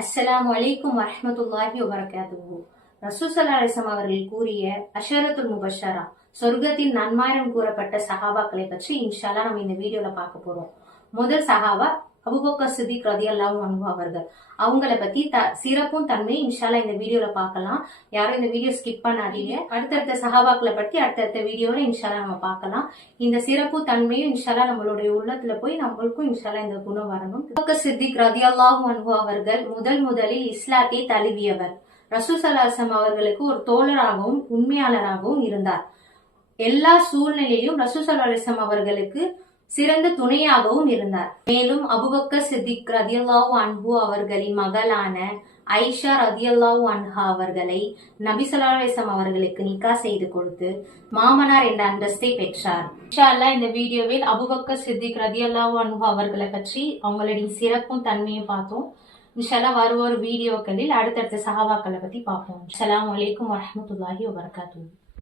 அஸ்ஸலாமு அலைக்கும் வரஹ்மத்துல்லாஹி வபரகாத்துஹு. ரசூல் ஸல்லல்லாஹு அலைஹி வஸல்லம் அவர்கள் கூறிய அஷரத்துல் முபஷ்ஷரா, சொர்க்கத்தின் நன்மாரம் கூறப்பட்ட சஹாபாக்களை பற்றி இன்ஷா அல்லாஹ் நம்ம இந்த வீடியோல பார்க்க போறோம். முதல் சஹாபா அபூபக்கர் சித்திக் ரலியல்லாஹு அன்ஹு அவர்கள். அவங்கள பத்தி சிறப்பும் தன்மை இன்ஷா அல்லாஹ் இந்த வீடியோல பார்க்கலாம். யாரும் இந்த வீடியோ ஸ்கிப் பண்ணாதீங்க. அடுத்தடுத்த சஹாபாக்களை பத்தி அடுத்தடுத்த வீடியோல இன்ஷா அல்லாஹ் நம்ம பார்க்கலாம். இந்த சிறப்பு தன்மையும் இன்ஷா அல்லாஹ் நம்மளுடைய உள்ளத்துல போய் நம்மளுக்கும் இன்ஷா அல்லாஹ் இந்த குணம் வரணும். அபூபக்கர் சித்திக் ரலியல்லாஹு அன்ஹு அவர்கள் முதலில் இஸ்லாத்தை தழுவியவர். ரசூல் ஸல்லல்லாஹு அலைஹி வஸல்லம் அவர்களுக்கு ஒரு தோழராகவும் உண்மையாளராகவும் இருந்தார். எல்லா சூழ்நிலையிலும் ரசூல் ஸல்லல்லாஹு அலைஹி வஸல்லம் அவர்களுக்கு சிறந்த துணையாகவும் இருந்தார். மேலும் அபூபக்கர் சித்திக் ரலியல்லாஹு அன்ஹு அவர்களின் மகளான ஐஷா ரலியல்லாஹு அன்ஹா அவர்களை நபி ஸல்லல்லாஹு அலைஹி வஸல்லம் அவர்களுக்கு நிக்கா செய்து கொடுத்து மாமனார் என்ற அந்தஸ்தை பெற்றார். இன்ஷா அல்லாஹ் இந்த வீடியோவில் அபூபக்கர் சித்திக் ரலியல்லாஹு அன்ஹு அவர்களை பற்றி அவங்களுடைய சிறப்பும் தன்மையும் பார்த்தோம். இன்ஷா அல்லாஹ் வருவோர் வீடியோக்களில் அடுத்தடுத்த சஹாபாக்களை பத்தி பார்ப்போம். அஸ்ஸலாமு அலைக்கும் வரஹ்மத்துல்லாஹி வபரகாத்துஹு.